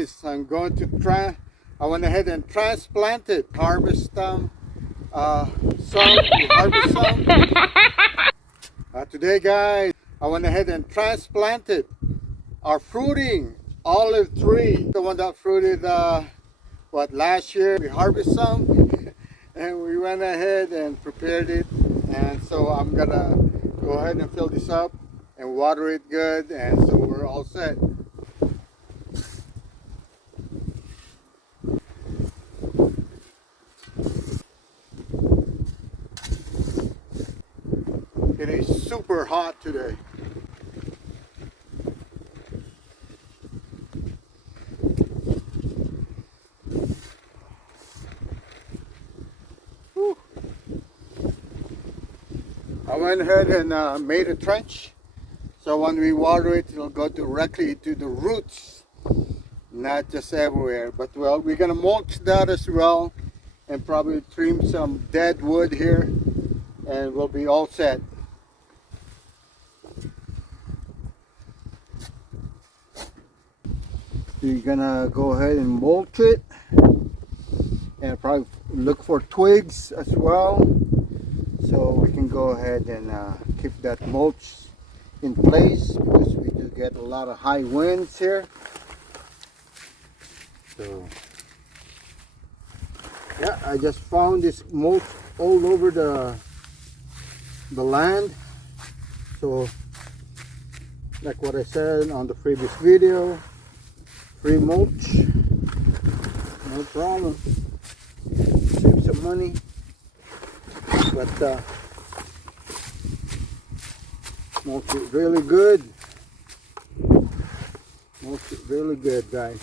guys, I went ahead and transplanted, harvest some, we harvest some. Today guys, I went ahead and transplanted our fruiting olive tree. The one that fruited, last year. We harvest some and we went ahead and prepared it. And so I'm gonna go ahead and fill this up and water it good, and so we're all set. It is super hot today. Whew. I went ahead and made a trench, so when we water it, it'll go directly to the roots, not just everywhere. But well, we're gonna mulch that as well and probably trim some dead wood here, and we'll be all set. You're gonna go ahead and mulch it and probably look for twigs as well, so we can go ahead and keep that mulch in place, because we do get a lot of high winds here. So yeah, I just found this mulch all over the land. So like what I said on the previous video, free mulch, no problem, save some money. But mulch it really good, mulch it really good, guys.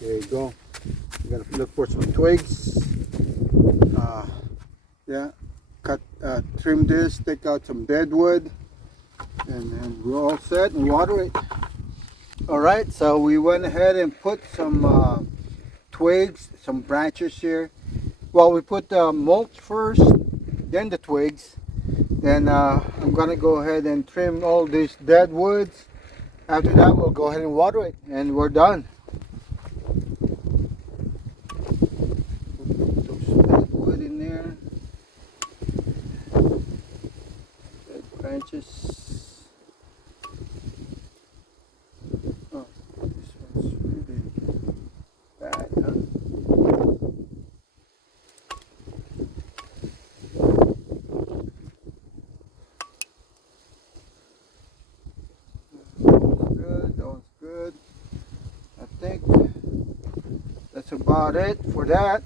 There you go. You're gonna look for some twigs. Yeah, trim this, take out some dead wood, and we're all set, and water it. All right, so we went ahead and put some twigs, some branches here. Well, we put the mulch first, then the twigs. Then I'm gonna go ahead and trim all these dead woods. After that, we'll go ahead and water it, and we're done. Put some dead wood in there. Dead branches. Oh, this one's really bad, huh? Good. I think that's about it for that.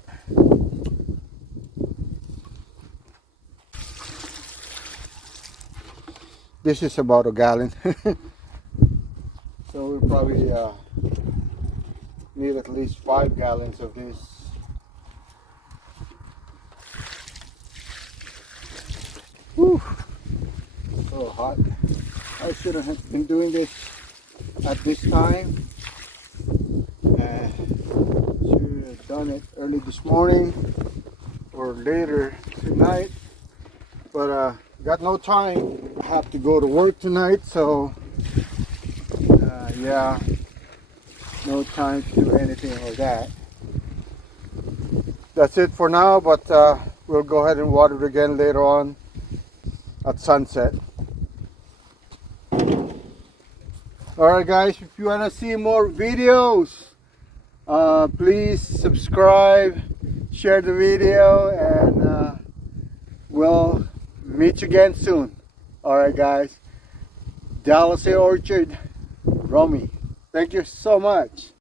This is about a gallon. So we'll probably need at least 5 gallons of this. Whew. So hot. I should have been doing this at this time. Should have done it early this morning or later tonight, but got no time. I have to go to work tonight, so yeah, no time to do anything like that. That's it for now, but we'll go ahead and water it again later on at sunset. Alright guys, if you want to see more videos, please subscribe, share the video, and we'll meet you again soon. Alright guys, Dalisay Orchard, Romy. Thank you so much.